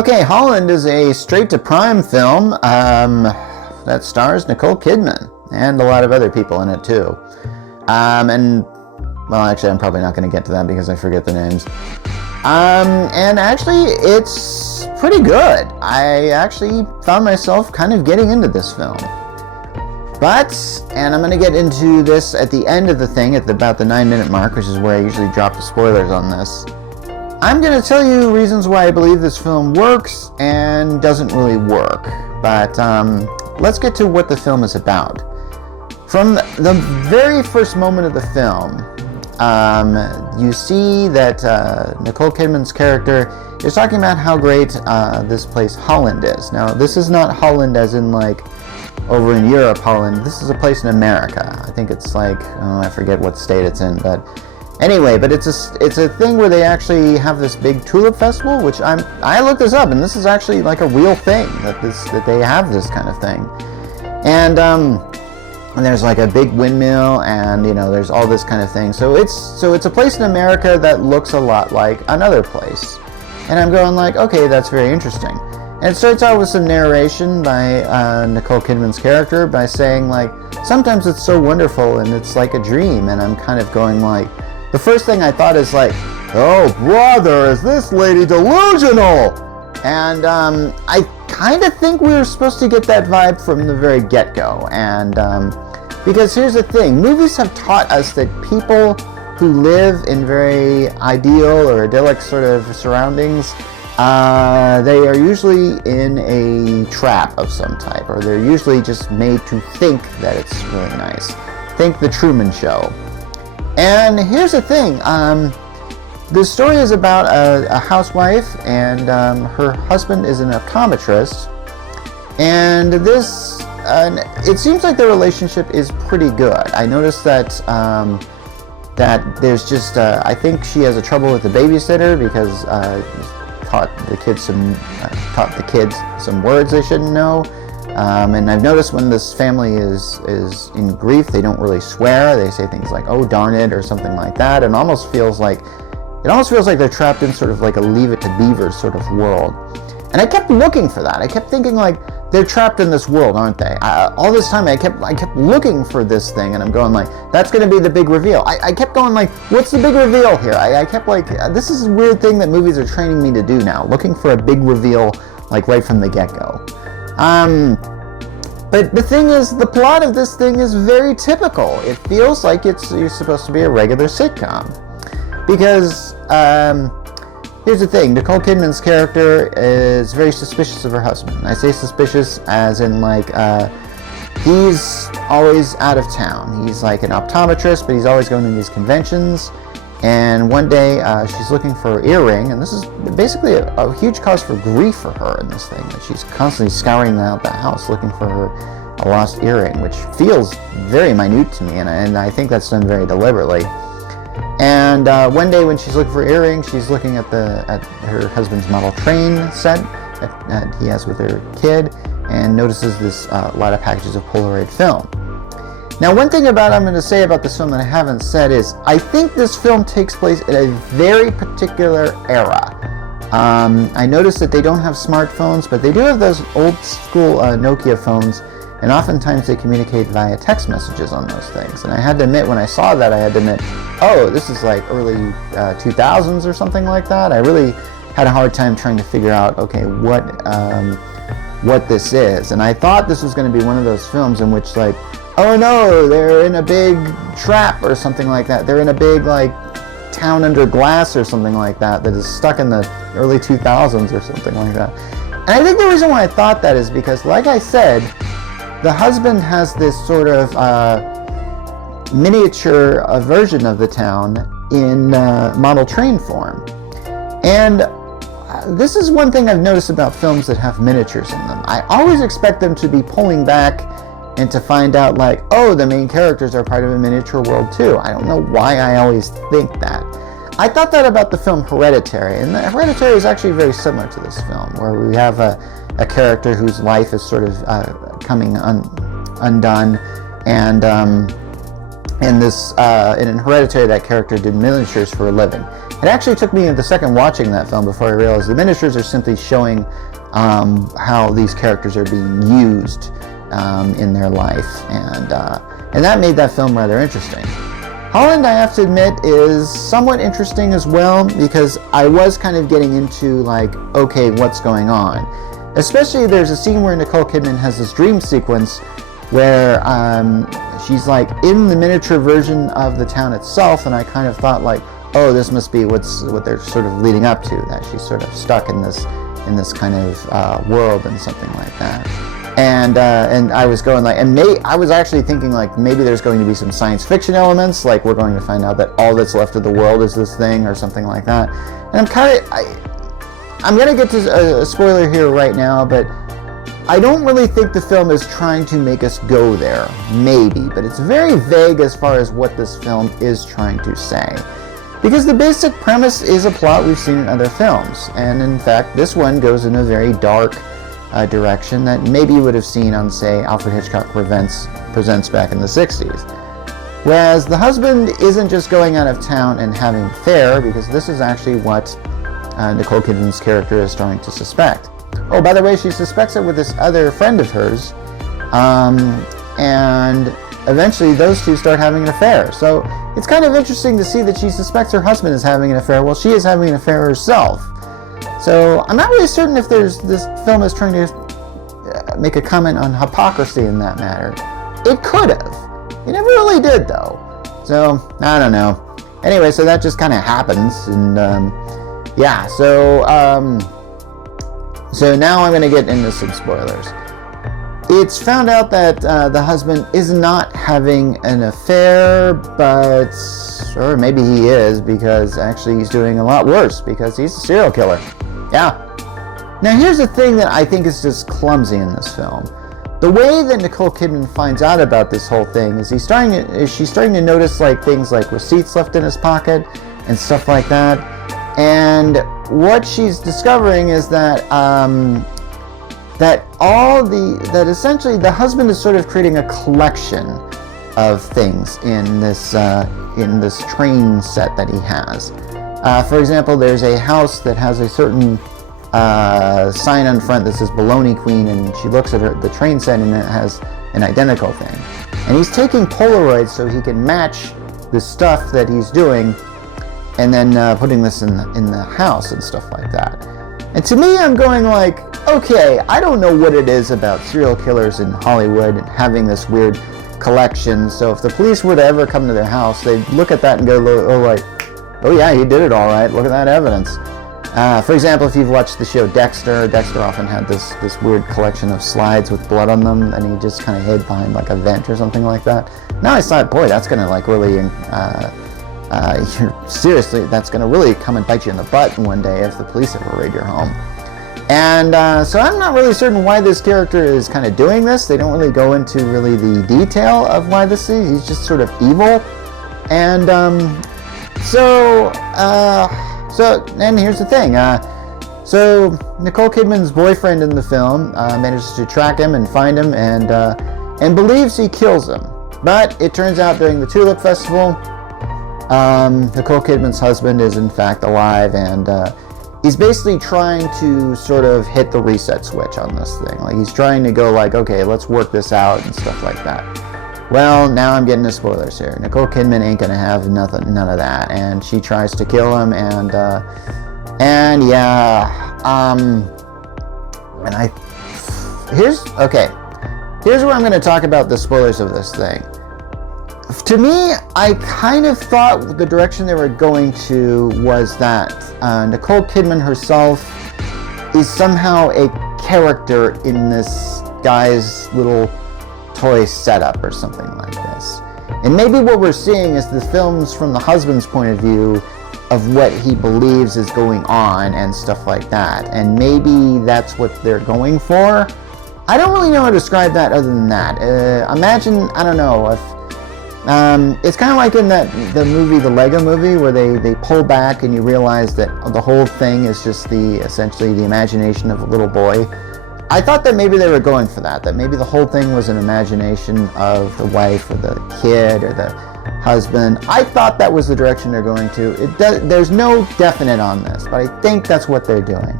Okay, Holland is a straight-to-prime film that stars Nicole Kidman and a lot of other people in it too. Well, actually, I'm probably not going to get to that because I forget the names. And actually, it's pretty good. I actually found myself kind of getting into this film. But, and I'm going to get into this at the end of the thing, at about the 9-minute mark, which is where I usually drop the spoilers on this. I'm going to tell you reasons why I believe this film works and doesn't really work. But let's get to what the film is about. From the very first moment of the film, you see that Nicole Kidman's character is talking about how great this place Holland is. Now, this is not Holland as in like over in Europe, Holland. This is a place in America. I think it's like, oh, I forget what state it's in, but anyway, but it's a thing where they actually have this big tulip festival, which I looked this up, and this is actually like a real thing that they have this kind of thing, and there's like a big windmill, and there's all this kind of thing. So it's a place in America that looks a lot like another place, and I'm going like, okay, that's very interesting. And it starts out with some narration by Nicole Kidman's character by saying like, sometimes it's so wonderful and it's like a dream, and I'm kind of going like, the first thing I thought is like, oh brother, is this lady delusional? And I kind of think we were supposed to get that vibe from the very get-go. And because here's the thing, movies have taught us that people who live in very ideal or idyllic sort of surroundings, they are usually in a trap of some type, or they're usually just made to think that it's really nice. Think The Truman Show. And here's the thing, the story is about a housewife, and her husband is an optometrist, and it seems like their relationship is pretty good. I noticed that there's just, I think she has a trouble with the babysitter because taught the kids some words they shouldn't know. And I've noticed when this family is in grief, they don't really swear. They say things like, oh darn it, or something like that. It almost feels like they're trapped in sort of like a Leave It to Beaver sort of world. And I kept looking for that. I kept thinking like, they're trapped in this world, aren't they? All this time I kept looking for this thing, and I'm going like, that's going to be the big reveal. I kept going like, what's the big reveal here? I kept like, this is a weird thing that movies are training me to do now, looking for a big reveal like right from the get-go. But the thing is, the plot of this thing is very typical. It feels like you're supposed to be a regular sitcom. Because, here's the thing, Nicole Kidman's character is very suspicious of her husband. I say suspicious as in like, he's always out of town. He's like an optometrist, but he's always going to these conventions. And one day, she's looking for an earring, and this is basically a huge cause for grief for her in this thing, that she's constantly scouring out the house looking for a lost earring, which feels very minute to me, and I think that's done very deliberately. And one day when she's looking for earrings, she's looking at her husband's model train set that he has with her kid, and notices this lot of packages of Polaroid film. Now, one thing I'm going to say about this film that I haven't said is, I think this film takes place in a very particular era. I noticed that they don't have smartphones, but they do have those old school Nokia phones, and oftentimes they communicate via text messages on those things. And I had to admit, when I saw that, oh, this is like early 2000s or something like that. I really had a hard time trying to figure out, okay, what this is. And I thought this was going to be one of those films in which like, oh no, they're in a big trap or something like that. They're in a big like town under glass or something like that is stuck in the early 2000s or something like that. And I think the reason why I thought that is because, like I said, the husband has this sort of miniature version of the town in model train form. And this is one thing I've noticed about films that have miniatures in them. I always expect them to be pulling back and to find out like, oh, the main characters are part of a miniature world too. I don't know why I always think that. I thought that about the film Hereditary, and Hereditary is actually very similar to this film, where we have a character whose life is sort of coming undone, and in Hereditary, that character did miniatures for a living. It actually took me the second watching that film before I realized the miniatures are simply showing how these characters are being used in their life, and that made that film rather interesting. Holland, I have to admit, is somewhat interesting as well, because I was kind of getting into like, okay, what's going on? Especially there's a scene where Nicole Kidman has this dream sequence where she's like in the miniature version of the town itself, and I kind of thought like, oh, this must be what they're sort of leading up to, that she's sort of stuck in this kind of world and something like that. And I was going like, I was actually thinking like maybe there's going to be some science fiction elements, like we're going to find out that all that's left of the world is this thing or something like that. And I'm going to get to a spoiler here right now, but I don't really think the film is trying to make us go there, maybe, but it's very vague as far as what this film is trying to say. Because the basic premise is a plot we've seen in other films, and in fact this one goes in a very dark direction that maybe you would have seen on, say, Alfred Hitchcock Presents back in the 60s. Whereas the husband isn't just going out of town and having an affair, because this is actually what Nicole Kidman's character is starting to suspect. Oh, by the way, she suspects it with this other friend of hers, and eventually those two start having an affair. So it's kind of interesting to see that she suspects her husband is having an affair while she is having an affair herself. So I'm not really certain if this film is trying to make a comment on hypocrisy in that matter. It could have. It never really did, though. So, I don't know. Anyway, so that just kind of happens, and yeah, so now I'm going to get into some spoilers. It's found out that the husband is not having an affair, but, or maybe he is, because actually he's doing a lot worse, because he's a serial killer. Yeah. Now here's the thing that I think is just clumsy in this film. The way that Nicole Kidman finds out about this whole thing is she's starting to notice like things like receipts left in his pocket and stuff like that. And what she's discovering is that essentially the husband is sort of creating a collection of things in this train set that he has. For example, there's a house that has a certain sign on front that says Baloney Queen, and she looks at the train set and it has an identical thing. And he's taking Polaroids so he can match the stuff that he's doing, and then putting this in the house and stuff like that. And to me, I'm going like, okay, I don't know what it is about serial killers in Hollywood and having this weird collection. So if the police were to ever come to their house, they'd look at that and go, oh, like, oh yeah, he did it all right. Look at that evidence. For example, if you've watched the show Dexter often had this weird collection of slides with blood on them, and he just kind of hid behind like a vent or something like that. Now I thought, boy, that's going to like really, seriously, that's going to really come and bite you in the butt one day if the police ever raid your home. And so I'm not really certain why this character is kind of doing this. They don't really go into really the detail of why this is. He's just sort of evil. And so here's the thing. So Nicole Kidman's boyfriend in the film manages to track him and find him, and believes he kills him. But it turns out during the Tulip Festival, Nicole Kidman's husband is in fact alive, and he's basically trying to sort of hit the reset switch on this thing. Like he's trying to go like, okay, let's work this out and stuff like that. Well, now I'm getting to spoilers here. Nicole Kidman ain't gonna have none of that, and she tries to kill him, and here's where I'm gonna talk about the spoilers of this thing. To me, I kind of thought the direction they were going to was that Nicole Kidman herself is somehow a character in this guy's little toy setup or something like this. And maybe what we're seeing is the film's from the husband's point of view of what he believes is going on and stuff like that. And maybe that's what they're going for. I don't really know how to describe that other than that. Imagine, I don't know, if it's kind of like in the movie, the Lego movie, where they pull back and you realize that the whole thing is just essentially the imagination of a little boy. I thought that maybe they were going for that maybe the whole thing was an imagination of the wife or the kid or husband. I thought that was the direction they're going to. There's no definite on this, but I think that's what they're doing.